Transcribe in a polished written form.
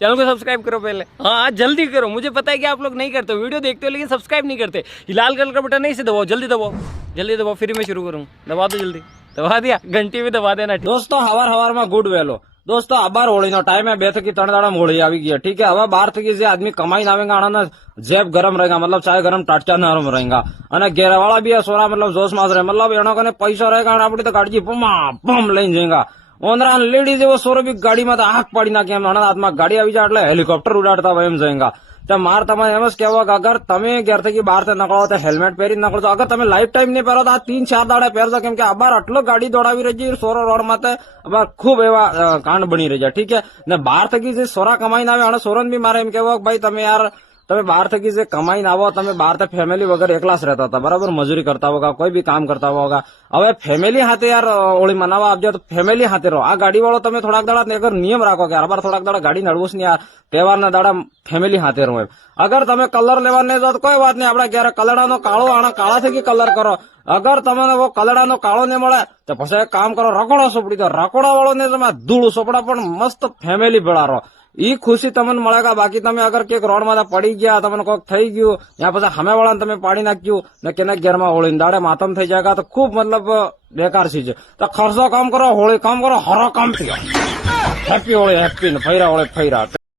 Channel को subscribe करो पहले। हाँ जल्दी करो, मुझे पता है कि आप लोग नहीं करते, वीडियो देखते हो लेकिन सब्सक्राइब नहीं करते। ये लाल कलर का बटन नहीं से दबाओ, जल्दी दबाओ, फिर मैं शुरू करूँ। दबा दो जल्दी, दबा दिया, घंटी भी दबा देना। दोस्तों हवार में गुड वेलो दोस्तों आबार होळी नो टाइम है 2 થી 3 દાડા હોળી આવી ગઈ है। ठीक है, હવે 12 થી જે आदमी कमाई आवेगा आना जेब गरम रहेगा, मतलब चाय गरम टाटचा नरम रहेगा। અને घेरावाला भी है सोरा, मतलब जोश मास रहे, मतलब एनो कने पैसा रहेगा और आपड़ी तो गाड़ी पमा पम लई जाएगा। ओनरा लेडीज एवो सोरो भी गाड़ी में आग पाड़ी नाखे, हाथમાં गाड़ी આવી જાય એટલે હેલિકોપ્ટર ઉડાડતા હોય એમ जाएगा। तो मार तमारे एम ज कहेवा कि अगर तमे घर थी बहार से निकलो तो हेलमेट पहरी निकलो, अगर तमे लाइफ टाइम नहीं पहरो तो 3-4 दाड़े पहरजो, केम के अबार आटलो गाड़ी दौड़ावी रही है सोरो रोड माथे अबार खूब एवा कांड बनी रही है। ठीक है ने बहार थकी जे सोरा कमाई ना आवे सोरन भी मारे एम कहेवा भाई तमे यार તમે બહાર થકી જે કમાઈને આવો, તમે બહાર તો ફેમિલી વગર એકલા જ રહેતા હતા, બરાબર, મજૂરી કરતા હોગા, કોઈ બી કામ કરતા હોગા। હવે ફેમિલી હાથે યાર હોળી મનાવવા આવજો તો ફેમિલી હાથે રહો। આ ગાડી વાળો તમે થોડાક દાડા અગર નિયમ રાખો કે અબાર થોડાક દાડા ગાડી નડવું જ નહીં, યાર તહેવારના દાડા ફેમિલી હાથે રહો। અગર તમે કલર લેવા નહીં જાઓ તો કોઈ વાત નહીં, આપડા ઘરે કલડાનો કાળો આણા કાળા થકી કલર કરો। અગર તમને वो કલડાનો કાળો નહીં મળે તો પછી એક કામ કરો, રકોડો સોપડી દો, રકોડા વાળો ને તમે ધૂળ સોપડા પણ મસ્ત ફેમિલી ભેળા રહો, ई खुशी तमने મળેગા। बाकी तमे अगर केक रोड में पड़ी गया, तमने कोक थई गयो या પછી हमें वाला तमे पाड़ी नाख्यू ने केना घेर में होળી दाड़े मातम थई जाएगा तो खूब मतलब बेकार चीज। तो खर्चो कम करो, होળી कम करो, हरो कम पियो। हैप्पी होળી हैप्पी, फैरा होળી फैरा।